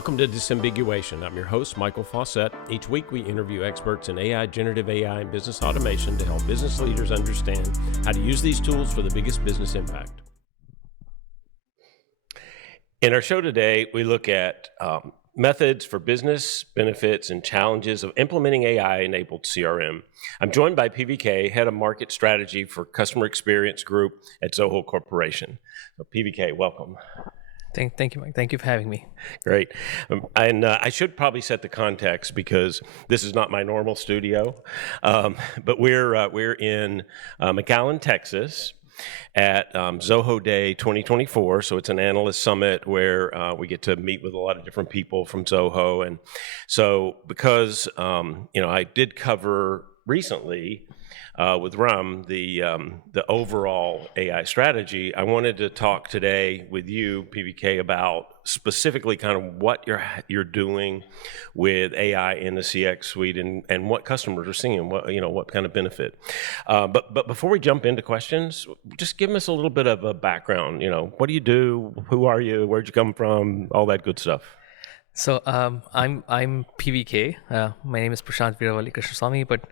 Welcome to Disambiguation. I'm your host, Michael Fawcett. Each week we interview experts in AI, generative AI, and business automation to help business leaders understand how to use these tools for the biggest business impact. In our show today, we look at methods for business benefits and challenges of implementing AI-enabled CRM. I'm joined by PVK, Head of Market Strategy for Customer Experience Group at Zoho Corporation. So PVK, welcome. Thank you, Mike. Thank you for having me. Great. And I should probably set the context because this is not my normal studio, but we're in McAllen, Texas at Zoho Day 2024. So it's an analyst summit where we get to meet with a lot of different people from Zoho. And so because, I did cover recently with Ram, the overall AI strategy, I wanted to talk today with you, PVK, about specifically kind of what you're doing with AI in the CX suite and what customers are seeing, what kind of benefit. But before we jump into questions, just give us a little bit of a background. What do you do? Who are you? Where'd you come from? All that good stuff. So I'm PVK. My name is Prashanth Krishnaswami, but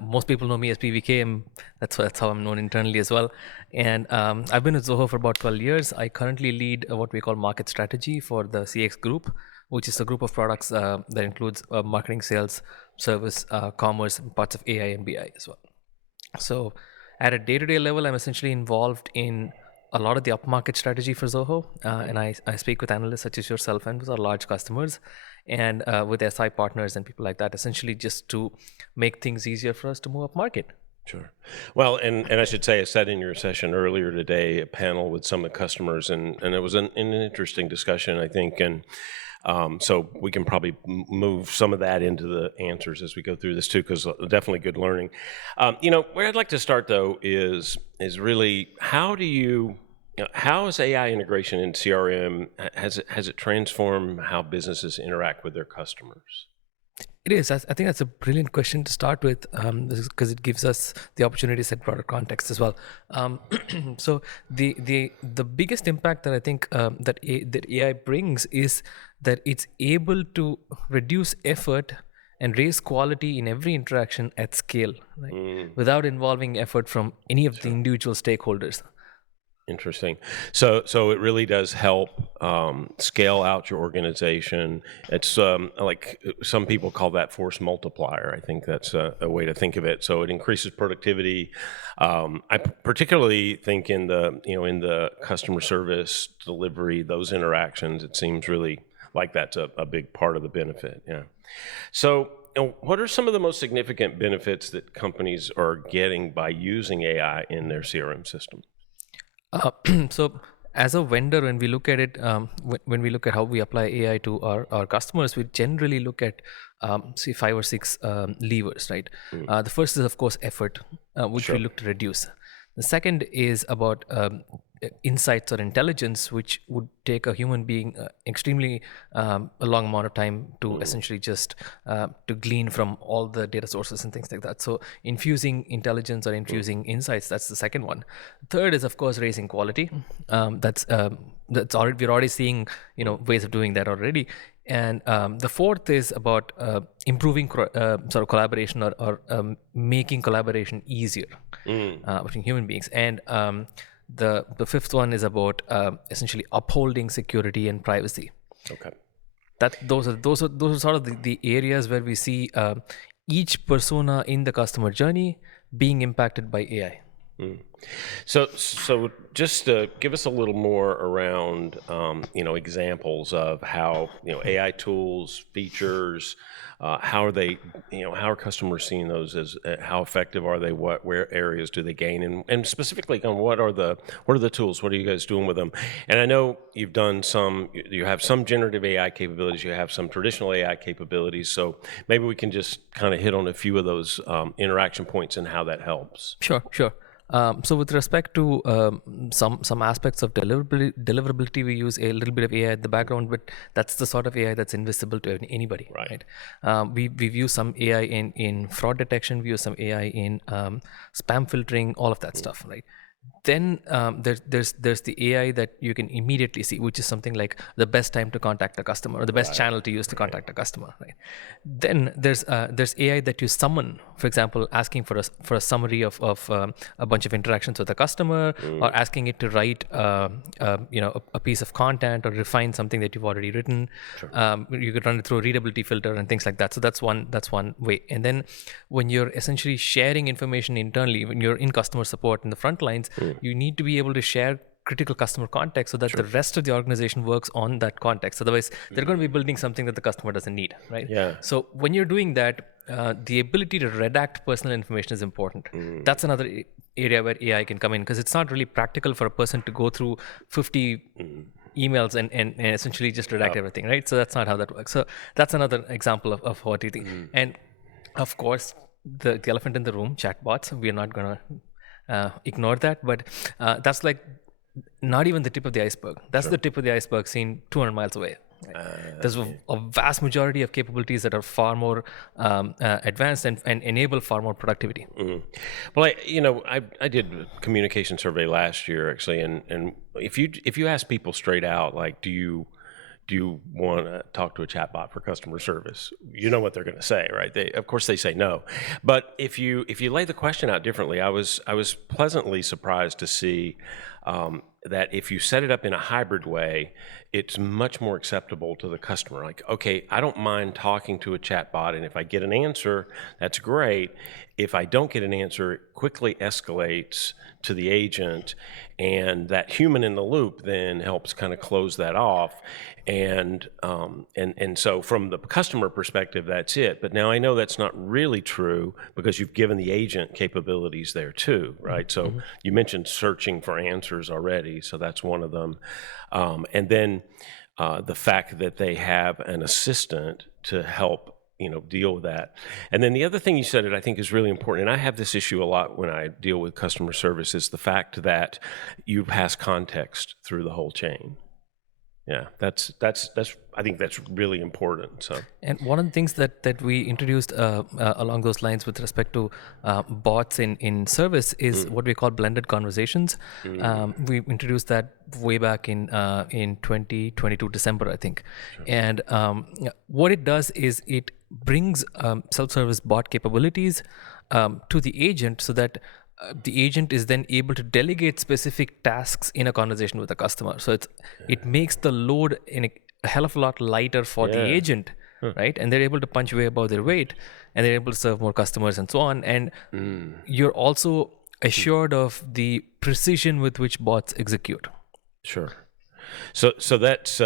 most people know me as PVK, and that's how I'm known internally as well. And I've been with Zoho for about 12 years. I currently lead what we call market strategy for the CX group, which is a group of products that includes marketing, sales, service, commerce, and parts of AI and BI as well. So at a day-to-day level, I'm essentially involved in a lot of the upmarket strategy for Zoho, and I speak with analysts such as yourself and with our large customers, and with SI partners and people like that, essentially just to make things easier for us to move up market. Sure. Well, and I should say, I sat in your session earlier today, a panel with some of the customers, and it was an interesting discussion, I think, and so we can probably move some of that into the answers as we go through this too, because definitely good learning. Where I'd like to start though is really how is AI integration in CRM, has it transformed how businesses interact with their customers? It is. I think that's a brilliant question to start with, because it gives us the opportunity to set broader context as well. So the biggest impact that I think that AI brings is that it's able to reduce effort and raise quality in every interaction at scale, right? Without involving effort from any of the individual stakeholders. Interesting. So it really does help scale out your organization. It's like some people call that force multiplier. I think that's a way to think of it. So it increases productivity. I particularly think in the customer service delivery, those interactions, it seems really like that's a big part of the benefit. Yeah. So what are some of the most significant benefits that companies are getting by using AI in their CRM system? So as a vendor, when we look at it, when we look at how we apply AI to our customers, we generally look at, say, 5 or 6 levers, right? The first is, of course, effort, which we look to reduce. The second is about insights or intelligence, which would take a human being extremely a long amount of time to essentially just to glean from all the data sources and things like that. So infusing intelligence or infusing insights, that's the second one. Third is, of course, raising quality. That's already, we're already seeing ways of doing that already. And the fourth is about improving sort of collaboration or making collaboration easier between human beings. And the fifth one is about essentially upholding security and privacy. Okay. Those are sort of the areas where we see each persona in the customer journey being impacted by AI. So just give us a little more around examples of how AI tools, features, how are they, how are customers seeing those as how effective are they? Where areas do they gain, and specifically on what are the tools? What are you guys doing with them? And I know you have some generative AI capabilities, you have some traditional AI capabilities. So maybe we can just kind of hit on a few of those interaction points and how that helps. Sure. So with respect to some aspects of deliverability, we use a little bit of AI at the background, but that's the sort of AI that's invisible to anybody, right? We've used some AI in fraud detection, we use some AI in spam filtering, all of that stuff, right? Then there's the AI that you can immediately see, which is something like the best time to contact a customer or the best channel to use to contact a customer, right? Then there's AI that you summon, for example, asking for a summary of a bunch of interactions with a customer, or asking it to write a piece of content or refine something that you've already written. You could run it through a readability filter and things like that. So that's one way. And then when you're essentially sharing information internally, when you're in customer support in the front lines, you need to be able to share critical customer context so that the rest of the organization works on that context. Otherwise, they're going to be building something that the customer doesn't need, right? Yeah. So when you're doing that, the ability to redact personal information is important. That's another area where AI can come in, because it's not really practical for a person to go through 50 emails and essentially just redact everything, right? So that's not how that works. So that's another example of what you think. And of course, the elephant in the room, chatbots, we're not going to ignore that, but that's like not even the tip of the iceberg. That's the tip of the iceberg seen 200 miles away. Right? There's a vast majority of capabilities that are far more advanced and enable far more productivity. Well, I did a communication survey last year actually, and if you ask people straight out, like, do you want to talk to a chatbot for customer service? You know what they're going to say, right? Of course they say no. But if you lay the question out differently, I was pleasantly surprised to see that if you set it up in a hybrid way, it's much more acceptable to the customer. Like, okay, I don't mind talking to a chatbot, and if I get an answer, that's great. If I don't get an answer, it quickly escalates to the agent, and that human in the loop then helps kind of close that off. And so from the customer perspective, that's it. But now I know that's not really true, because you've given the agent capabilities there too, right? So you mentioned searching for answers already, so that's one of them. And then the fact that they have an assistant to help deal with that. And then the other thing you said that I think is really important, and I have this issue a lot when I deal with customer service, is the fact that you pass context through the whole chain. Yeah, that's I think that's really important. So, and one of the things that we introduced along those lines with respect to bots in service is what we call blended conversations. We introduced that way back in 2022 December, I think. And what it does is it brings self-service bot capabilities to the agent, so that the agent is then able to delegate specific tasks in a conversation with a customer. So it makes the load in a hell of a lot lighter for the agent, right? And they're able to punch way above their weight, and they're able to serve more customers and so on. And you're also assured of the precision with which bots execute. Sure. So that's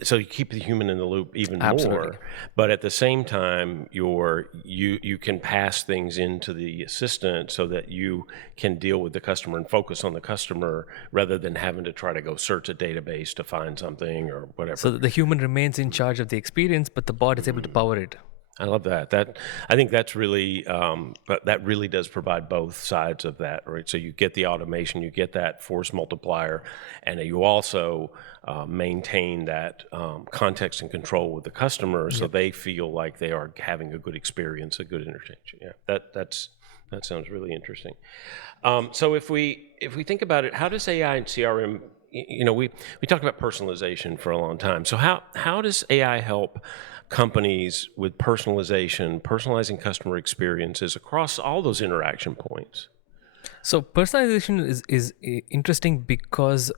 so you keep the human in the loop even more, but at the same time, you can pass things into the assistant so that you can deal with the customer and focus on the customer rather than having to try to go search a database to find something or whatever. So the human remains in charge of the experience, but the bot is able to power it. I love that. I think that's really, but that really does provide both sides of that, right? So you get the automation, you get that force multiplier, and you also maintain that context and control with the customer, so they feel like they are having a good experience, a good interchange. Yeah, that sounds really interesting. So if we think about it, how does AI and CRM? We talked about personalization for a long time. So how does AI help companies with personalizing customer experiences across all those interaction points? So personalization is interesting because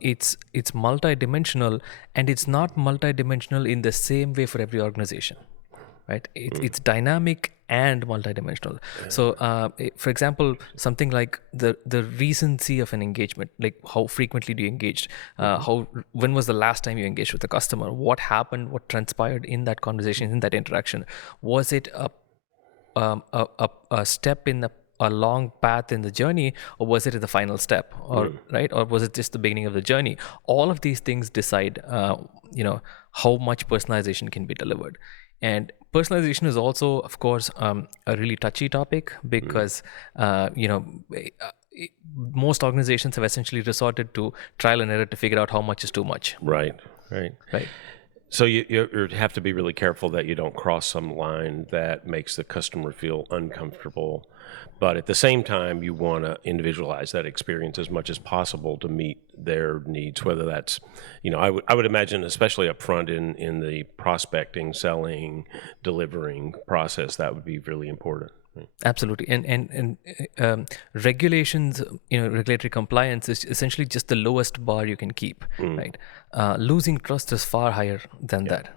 it's multidimensional, and it's not multidimensional in the same way for every organization, right? It's dynamic and multidimensional. So for example, something like the recency of an engagement, like how frequently do you engage, when was the last time you engaged with a customer, what happened, what transpired in that conversation, in that interaction, was it a step in a long path in the journey, or was it at the final step, or right, or was it just the beginning of the journey? All of these things decide how much personalization can be delivered. And personalization is also, of course, a really touchy topic, because most organizations have essentially resorted to trial and error to figure out how much is too much. Right. So you have to be really careful that you don't cross some line that makes the customer feel uncomfortable. But at the same time, you want to individualize that experience as much as possible to meet their needs, whether that's, I would imagine, especially up front in the prospecting, selling, delivering process, that would be really important. Absolutely, regulations, regulatory compliance is essentially just the lowest bar you can keep, right? Losing trust is far higher than that,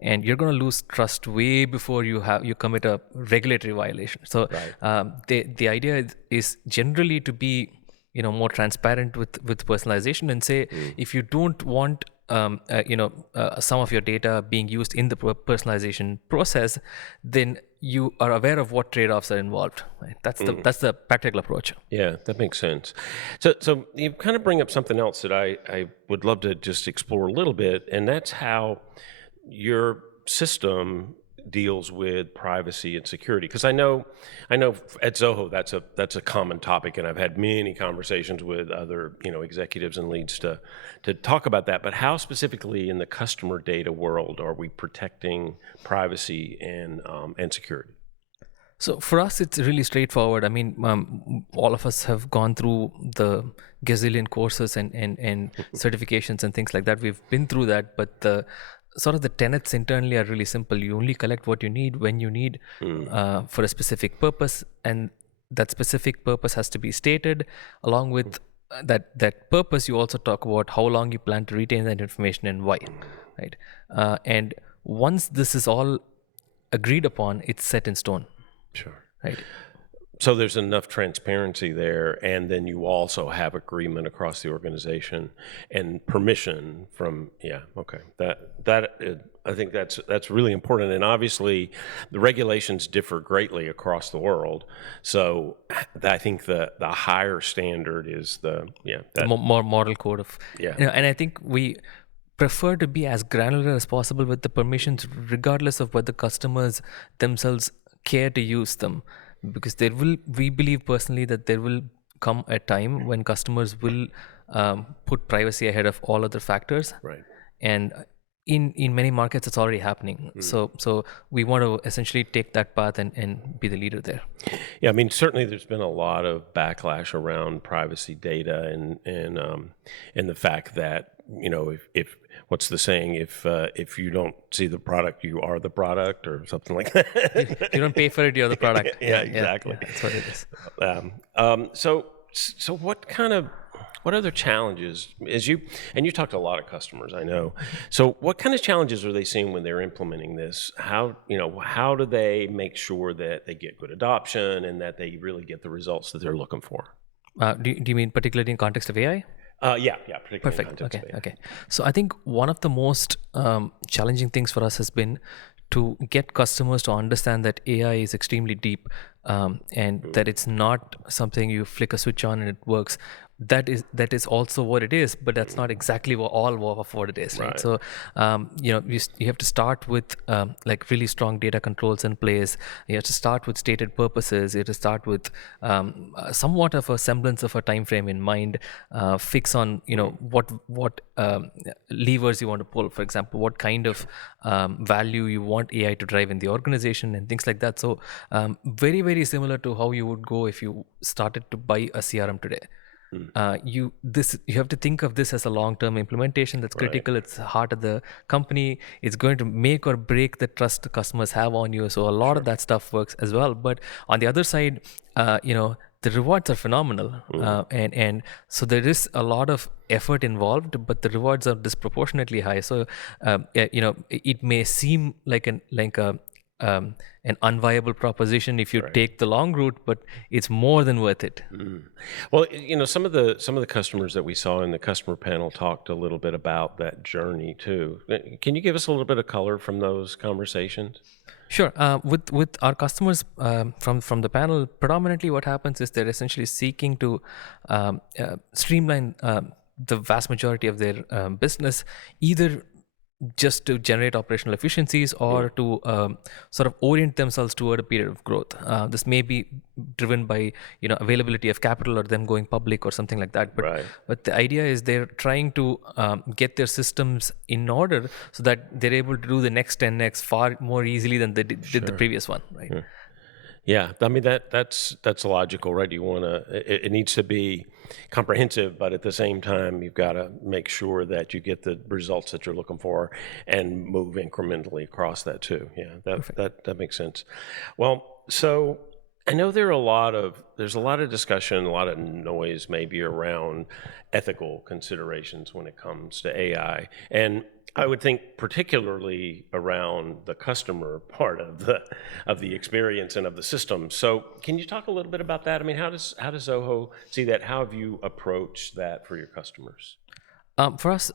and you're going to lose trust way before you commit a regulatory violation. So, the idea is generally to be more transparent with personalization and say if you don't want some of your data being used in the personalization process, then you are aware of what trade-offs are involved. Right? That's the practical approach. Yeah, that makes sense. So you kind of bring up something else that I would love to just explore a little bit, and that's how your system deals with privacy and security. Because I know at Zoho that's a common topic, and I've had many conversations with other executives and leads to talk about that. But how specifically in the customer data world are we protecting privacy and security? So for us, it's really straightforward. I mean, all of us have gone through the gazillion courses and certifications and things like that. We've been through that, but the tenets internally are really simple. You only collect what you need when you need for a specific purpose, and that specific purpose has to be stated. Along with that purpose, you also talk about how long you plan to retain that information and why, right? And once this is all agreed upon, it's set in stone. Sure. Right. So there's enough transparency there, and then you also have agreement across the organization and permission from. Okay. I think that's really important, and obviously the regulations differ greatly across the world. So I think the higher standard is more model code of and I think we prefer to be as granular as possible with the permissions, regardless of whether customers themselves care to use them, because we believe personally that there will come a time when customers will put privacy ahead of all other factors, right? And in many markets it's already happening. So we want to essentially take that path and be the leader there. I mean, certainly there's been a lot of backlash around privacy data and the fact that if what's the saying? If you don't see the product, you are the product, or something like that. If you don't pay for it, you're the product. Exactly. That's what it is. So what other challenges you talked to a lot of customers, I know. So what kind of challenges are they seeing when they're implementing this? How do they make sure that they get good adoption and that they really get the results that they're looking for? Do you mean particularly in context of AI? Particularly. Perfect. Okay. So I think one of the most challenging things for us has been to get customers to understand that AI is extremely deep, and that it's not something you flick a switch on and it works. That is also what it is, but that's not exactly all of what it is, right? So you have to start with like really strong data controls in place. You have to start with stated purposes. You have to start with somewhat of a semblance of a time frame in mind. Fix on what levers you want to pull. For example, what kind of value you want AI to drive in the organization and things like that. So very, very similar to how you would go if you started to buy a CRM today. You have to think of this as a long-term implementation that's critical. Right. It's the heart of the company. It's going to make or break the trust the customers have on you. So a lot of that stuff works as well. But on the other side, the rewards are phenomenal, and so there is a lot of effort involved, but the rewards are disproportionately high. So it may seem like an unviable proposition if you take the long route, but it's more than worth it. Well, some of the customers that we saw in the customer panel talked a little bit about that journey too. Can you give us a little bit of color from those conversations? Sure. With our customers from the panel, predominantly what happens is they're essentially seeking to streamline the vast majority of their business, either just to generate operational efficiencies or to sort of orient themselves toward a period of growth. This may be driven by availability of capital or them going public or something like that. But Right. but the idea is they're trying to get their systems in order so that they're able to do the next 10x far more easily than they did the previous one, right? Yeah, I mean that's logical, right? You want to it needs to be comprehensive, but at the same time, you've got to make sure that you get the results that you're looking for and move incrementally across that too. Yeah, that makes sense. Well, so I know there's a lot of discussion, a lot of noise maybe around ethical considerations when it comes to AI, and I would think particularly around the customer part of the experience and of the system. So, can you talk a little bit about that? I mean, how does Zoho see that? How have you approached that for your customers? For us,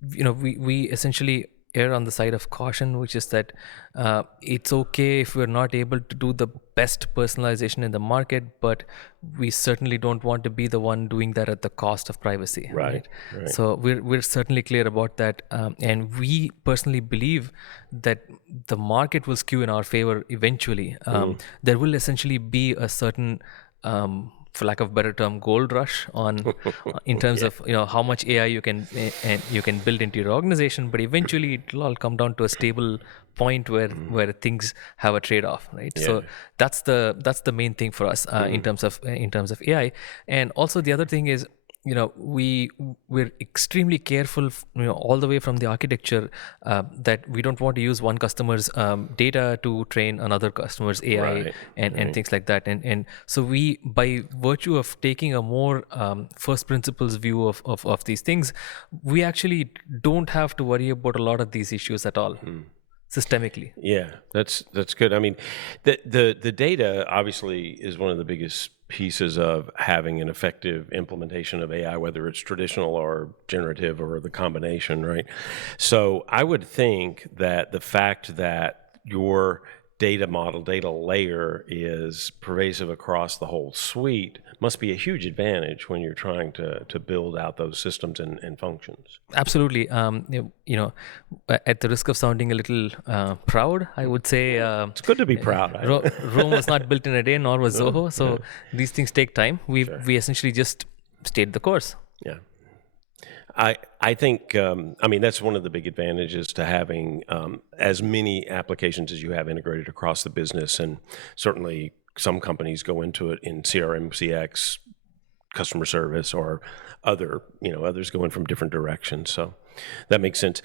we essentially err on the side of caution, which is that it's okay if we're not able to do the best personalization in the market, but we certainly don't want to be the one doing that at the cost of privacy. Right. So we're certainly clear about that, and we personally believe that the market will skew in our favor eventually. There will essentially be a certain for lack of a better term, gold rush on in terms of how much AI you can build into your organization, but eventually it'll all come down to a stable point where things have a trade-off, right? So that's the main thing for us in terms of AI. And also the other thing is, we're extremely careful, all the way from the architecture, that we don't want to use one customer's data to train another customer's AI and things like that. And so we, by virtue of taking a more first principles view of these things, we actually don't have to worry about a lot of these issues at all. Systemically. Yeah, that's good. I mean, the data obviously is one of the biggest pieces of having an effective implementation of AI, whether it's traditional or generative or the combination, right? So I would think that the fact that your data layer is pervasive across the whole suite must be a huge advantage when you're trying to build out those systems and functions. Absolutely. At the risk of sounding a little proud, I would say it's good to be proud. Rome was not built in a day, nor was Zoho. So these things take time. We essentially just stayed the course. Yeah. I think, I mean, that's one of the big advantages to having as many applications as you have integrated across the business. And certainly some companies go into it in CRM, CX, customer service, or others go in from different directions. So that makes sense.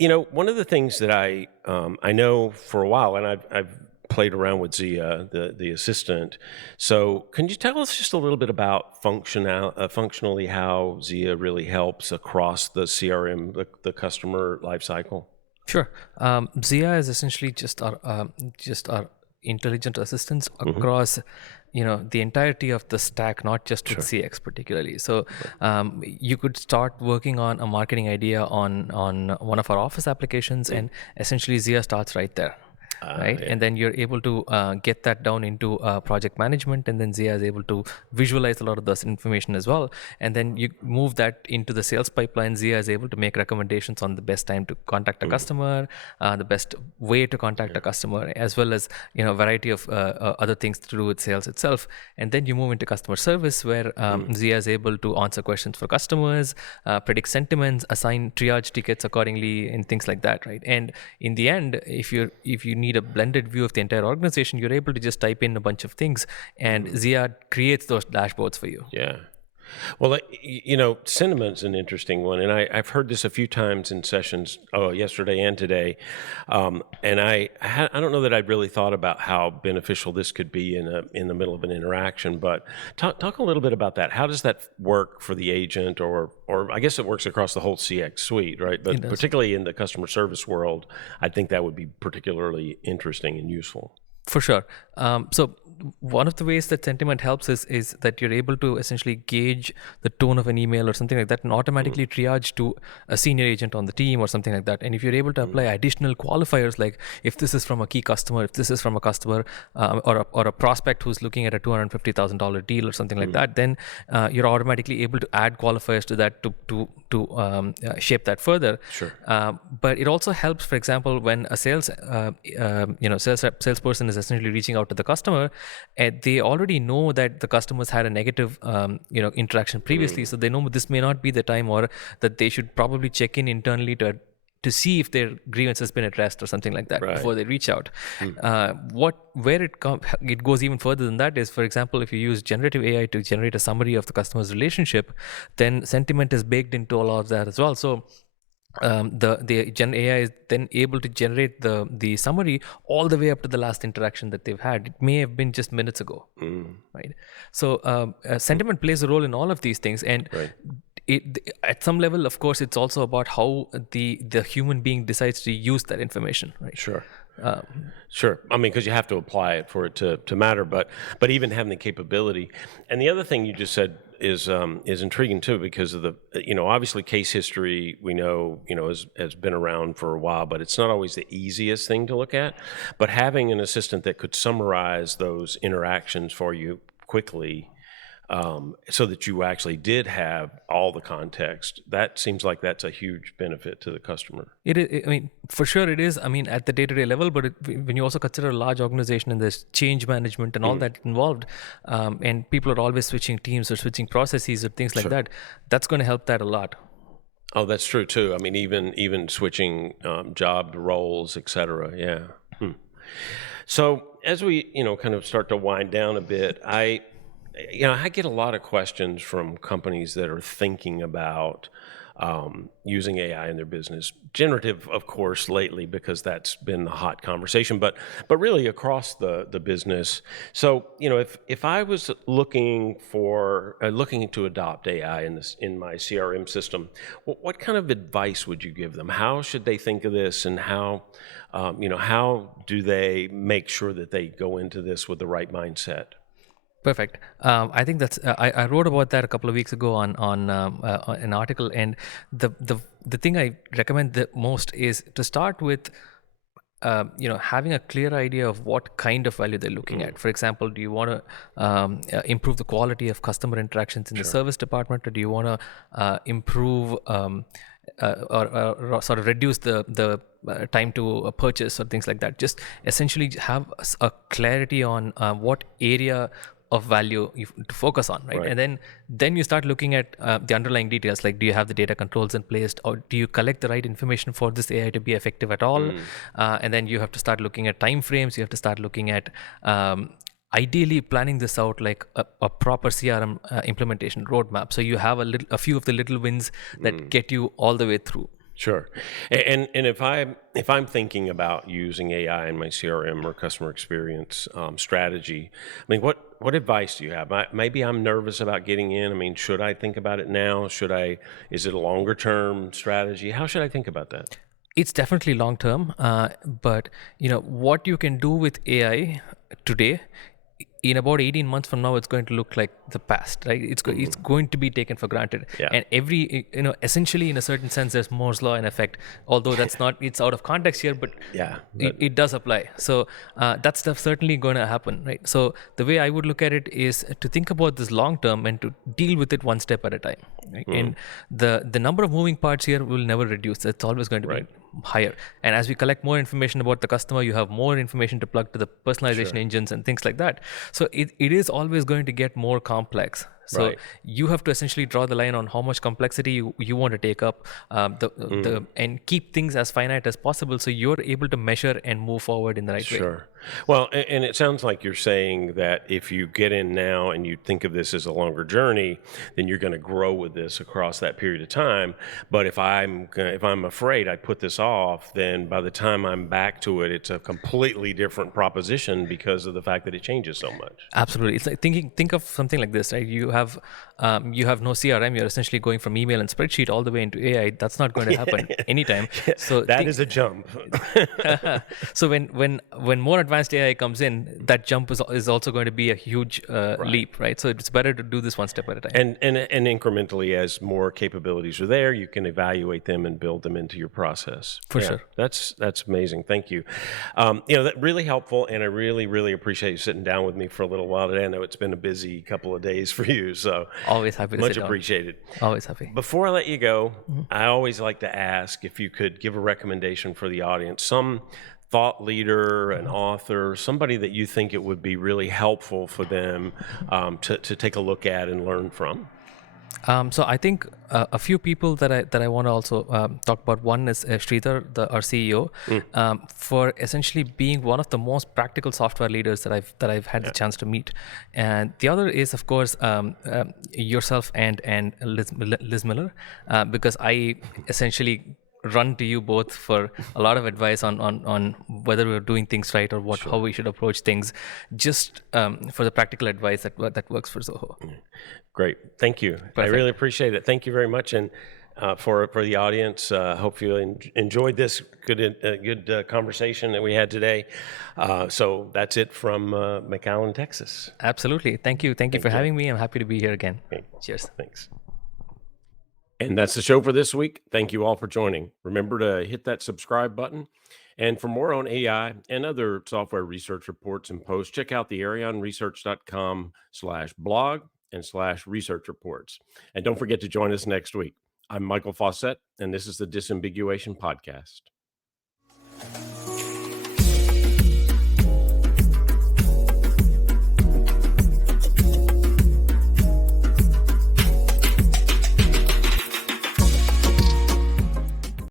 One of the things that I know for a while, and I've played around with Zia, the assistant. So can you tell us just a little bit about functionally how Zia really helps across the CRM, the customer lifecycle? Sure. Zia is essentially just our intelligent assistants across the entirety of the stack, not just with CX particularly. So you could start working on a marketing idea on one of our Office applications, and essentially Zia starts right there. Right, and then you're able to get that down into project management, and then Zia is able to visualize a lot of this information as well. And then you move that into the sales pipeline. Zia is able to make recommendations on the best time to contact a customer, the best way to contact a customer, as well as a variety of other things to do with sales itself. And then you move into customer service, where Zia is able to answer questions for customers, predict sentiments, assign triage tickets accordingly, and things like that. Right, and in the end, if you need a blended view of the entire organization, you're able to just type in a bunch of things, and Zia creates those dashboards for you. Yeah. Well, sentiment's an interesting one, and I've heard this a few times in sessions, yesterday and today, and I don't know that I'd really thought about how beneficial this could be in the middle of an interaction. But talk a little bit about that. How does that work for the agent, or I guess it works across the whole CX suite, right? But particularly in the customer service world, I think that would be particularly interesting and useful. For sure. So one of the ways that sentiment helps is that you're able to essentially gauge the tone of an email or something like that, and automatically triage to a senior agent on the team or something like that. And if you're able to apply additional qualifiers, like if this is from a key customer, if this is from a customer or a prospect who's looking at a $250,000 deal or something like that, then you're automatically able to add qualifiers to that to shape that further. Sure. But it also helps, for example, when a salesperson is essentially reaching out to the customer, and they already know that the customers had a negative interaction previously, so they know this may not be the time, or that they should probably check in internally to see if their grievance has been addressed or something like that before they reach out. Where it goes even further than that is, for example, if you use generative AI to generate a summary of the customer's relationship, then sentiment is baked into all of that as well. So the Gen AI is then able to generate the summary all the way up to the last interaction that they've had. It may have been just minutes ago, right? So sentiment plays a role in all of these things, and at some level, of course, it's also about how the human being decides to use that information, right? Sure. Sure. I mean, because you have to apply it for it to matter, but even having the capability. And the other thing you just said is intriguing too, because of the obviously case history we know has been around for a while, but it's not always the easiest thing to look at. But having an assistant that could summarize those interactions for you quickly, so that you actually did have all the context, that seems like that's a huge benefit to the customer. It is, I mean, for sure it is. I mean, at the day-to-day level, but when you also consider a large organization and there's change management and all that involved, and people are always switching teams or switching processes or things like that, that's going to help that a lot. Oh, that's true too. I mean, even switching job roles, et cetera. Yeah. So as we kind of start to wind down a bit, I get a lot of questions from companies that are thinking about using AI in their business. Generative, of course, lately, because that's been the hot conversation, but really across the business. So, if I was looking to adopt AI in my CRM system, what kind of advice would you give them? How should they think of this, and how do they make sure that they go into this with the right mindset? Perfect. I think that's. I wrote about that a couple of weeks ago on an article, and the thing I recommend the most is to start with, having a clear idea of what kind of value they're looking at. For example, do you want to improve the quality of customer interactions in the service department, or do you want to improve or sort of reduce the time to a purchase or things like that? Just essentially have a clarity on what area of value to focus on, right? And then you start looking at the underlying details, like do you have the data controls in place, or do you collect the right information for this AI to be effective at all? And then you have to start looking at time frames. You have to start looking at ideally planning this out like a proper CRM implementation roadmap, so you have a few of the little wins that get you all the way through. Sure. And if I'm thinking about using AI in my CRM or customer experience strategy, I mean, what advice do you have? Maybe I'm nervous about getting in. I mean, should I think about it now? Is it a longer term strategy? How should I think about that? It's definitely long term, but what you can do with AI today, in about 18 months from now, it's going to look like the past, right? It's going to be taken for granted. And every, essentially in a certain sense, there's Moore's law in effect, although it's out of context here, but it does apply. So that stuff certainly going to happen, right? So the way I would look at it is to think about this long term and to deal with it one step at a time, right? And the number of moving parts here will never reduce. It's always going to be higher. And as we collect more information about the customer, you have more information to plug to the personalization engines and things like that. So it is always going to get more complex. So you have to essentially draw the line on how much complexity you want to take up, and keep things as finite as possible, so you're able to measure and move forward in the right way. Sure. Well, and it sounds like you're saying that if you get in now and you think of this as a longer journey, then you're going to grow with this across that period of time. But if I'm afraid I put this off, then by the time I'm back to it, it's a completely different proposition because of the fact that it changes so much. Absolutely. It's like think of something like this, right? You have no CRM. You're essentially going from email and spreadsheet all the way into AI. That's not going to happen anytime. So that is a jump. So when more advanced AI comes in, that jump is also going to be a huge leap, right? So it's better to do this one step at a time. And incrementally, as more capabilities are there, you can evaluate them and build them into your process. For sure. That's amazing. Thank you. That really helpful, and I really, really appreciate you sitting down with me for a little while today. I know it's been a busy couple of days for you. So Always happy to Much sit down. appreciated. Always happy. Before I let you go, I always like to ask if you could give a recommendation for the audience, some thought leader, an author, somebody that you think it would be really helpful for them to take a look at and learn from. So I think a few people that I want to also talk about. One is Sridhar, our CEO, for essentially being one of the most practical software leaders that I've had the chance to meet. And the other is, of course, yourself and Liz Miller, because I essentially run to you both for a lot of advice on whether we're doing things right or how we should approach things, just for the practical advice that works for Zoho. Great. Thank you. I really appreciate it. Thank you very much. And for the audience, hope you enjoyed this good conversation that we had today. So that's it from McAllen, Texas. Absolutely. Thank you for having me. I'm happy to be here again. Okay. Cheers. Thanks. And that's the show for this week. Thank you all for joining. Remember to hit that subscribe button. And for more on AI and other software research reports and posts, check out the arionresearch.com/blog and /research reports. And don't forget to join us next week. I'm Michael Fawcett, and this is the Disambiguation Podcast.